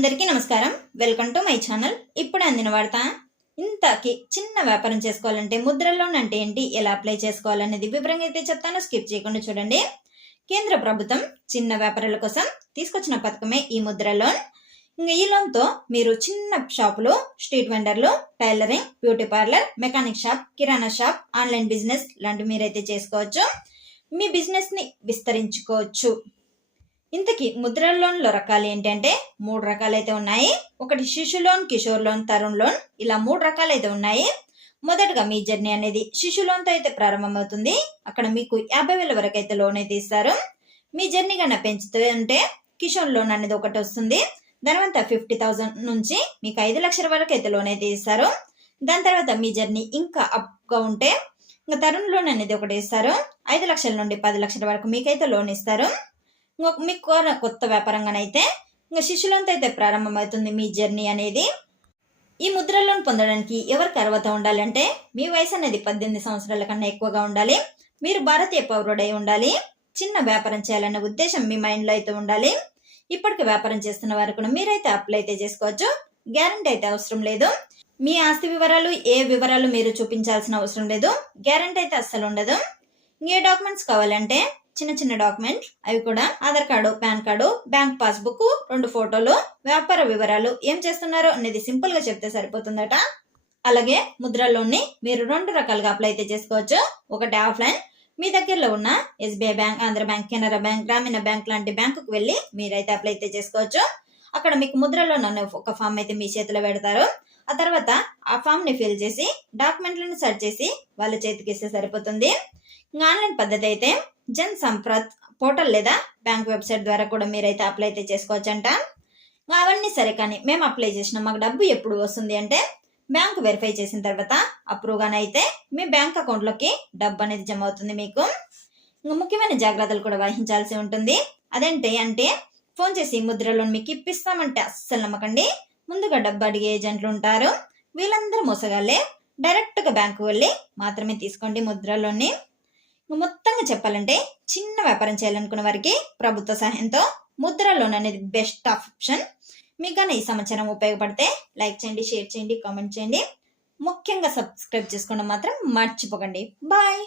అందరికీ నమస్కారం. Welcome to my channel. ఇప్పుడు అందిన వార్త. ఇంతకి చిన్న వ్యాపారం చేసుకోవాలంటే ముద్ర లోన్ అంటే ఏంటి, ఎలా అప్లై చేసుకోవాలనేది వివరంగా అయితే చెప్తాను. స్కిప్ చేయకుండా చూడండి. కేంద్ర ప్రభుత్వం చిన్న వ్యాపారుల కోసం తీసుకొచ్చిన పథకమే ఈ ముద్ర లోన్. ఇంకా ఈ లోన్తో మీరు చిన్న షాపులు, స్ట్రీట్ వెండర్లు, tailoring, beauty parlour, mechanic shop, kirana shop, online business లాంటివి మీరైతే చేసుకోవచ్చు. మీ బిజినెస్ని విస్తరించుకోవచ్చు. ఇంతకీ ముద్ర లోన్లో రకాలు ఏంటంటే 3 రకాలైతే ఉన్నాయి. ఒకటి శిశు loan, Kishore loan, Tarun loan, ఇలా 3 రకాలైతే ఉన్నాయి. మొదటగా మీ జర్నీ అనేది శిశు లోన్తో అయితే ప్రారంభమవుతుంది. అక్కడ మీకు 50,000 వరకు అయితే లోన్ అయితే ఇస్తారు. మీ జర్నీ కన్నా పెంచుతూ ఉంటే కిషోర్ లోన్ అనేది ఒకటి వస్తుంది. దాని తర్వాత 50,000 నుంచి మీకు 5 లక్షల వరకు అయితే లోన్ అయితే ఇస్తారు. దాని తర్వాత మీ జర్నీ ఇంకా అప్గా ఉంటే ఇంకా తరుణ్ లోన్ అనేది ఒకటి ఇస్తారు. 5 లక్షల నుండి 10 లక్షల వరకు మీకైతే లోన్ ఇస్తారు. మీకు కొత్త వ్యాపారంగానైతే ఇంకా శిశు లోన్తో అయితే ప్రారంభమవుతుంది మీ జర్నీ అనేది. ఈ ముద్ర లోన్ పొందడానికి ఎవరికి అర్హత ఉండాలంటే మీ వయసు అనేది 18 సంవత్సరాల కన్నా ఎక్కువగా ఉండాలి. మీరు భారతీయ పౌరుడై ఉండాలి. చిన్న వ్యాపారం చేయాలనే ఉద్దేశం మీ మైండ్లో అయితే ఉండాలి. ఇప్పటికి వ్యాపారం చేస్తున్న వారు కూడా మీరైతే అప్లై అయితే చేసుకోవచ్చు. గ్యారంటీ అయితే అవసరం లేదు. మీ ఆస్తి వివరాలు, ఏ వివరాలు మీరు చూపించాల్సిన అవసరం లేదు. గ్యారంటీ అయితే అస్సలు ఉండదు. ఏ డాక్యుమెంట్స్ కావాలంటే చిన్న చిన్న డాక్యుమెంట్, అవి కూడా Aadhaar card, pan card, bank passbook, 2 ఫోటోలు, వ్యాపార వివరాలు, ఏం చేస్తున్నారో అనేది సింపుల్ గా చెప్తే సరిపోతుందట. అలాగే ముద్ర లోన్ ని మీరు 2 రకాలుగా అప్లై అయితే చేసుకోవచ్చు. ఒకటి ఆఫ్లైన్, మీ దగ్గరలో ఉన్న SBI bank, Andhra bank, Canara bank, గ్రామీణ బ్యాంక్ లాంటి బ్యాంకుకు వెళ్ళి మీరైతే అప్లై అయితే చేసుకోవచ్చు. అక్కడ మీకు ముద్ర లోన్ అనే ఒక ఫామ్ అయితే మీ చేతిలో పెడతారు. ఆ తర్వాత ఆ ఫామ్ ని ఫిల్ చేసి డాక్యుమెంట్లను సెర్చ్ చేసి వాళ్ళ చేతికి ఇస్తే సరిపోతుంది. ఆన్లైన్ పద్ధతి అయితే జన్ సంప్రత్ పోర్టల్ లేదా బ్యాంక్ వెబ్సైట్ ద్వారా కూడా మీరైతే అప్లై అయితే చేసుకోవచ్చంట. అవన్నీ సరే, కానీ మేము అప్లై చేసినాం, మాకు డబ్బు ఎప్పుడు వస్తుంది అంటే బ్యాంక్ వెరిఫై చేసిన తర్వాత అప్రూవ్ గానైతే మీ బ్యాంక్ అకౌంట్లోకి డబ్బు అనేది జమ అవుతుంది. మీకు ముఖ్యమైన జాగ్రత్తలు కూడా వహించాల్సి ఉంటుంది. అదేంటి అంటే ఫోన్ చేసి ముద్ర లోన్ మీకు ఇప్పిస్తామంటే అస్సలు నమ్మకండి. ముందుగా డబ్బు అడిగే ఏజెంట్లు ఉంటారు. వీళ్ళందరూ మోసగాళ్ళే. డైరెక్ట్గా బ్యాంకు వెళ్ళి మాత్రమే తీసుకోండి ముద్ర లోన్ని. మొత్తంగా చెప్పాలంటే చిన్న వ్యాపారం చేయాలనుకున్న వారికి ప్రభుత్వ సహాయంతో ముద్ర లోన్ అనేది బెస్ట్ ఆప్షన్. మీకు కానీ ఈ సమాచారం ఉపయోగపడితే లైక్ చేయండి, షేర్ చేయండి, కామెంట్ చేయండి. ముఖ్యంగా సబ్స్క్రైబ్ చేసుకోవడం మాత్రం మర్చిపోకండి. బాయ్.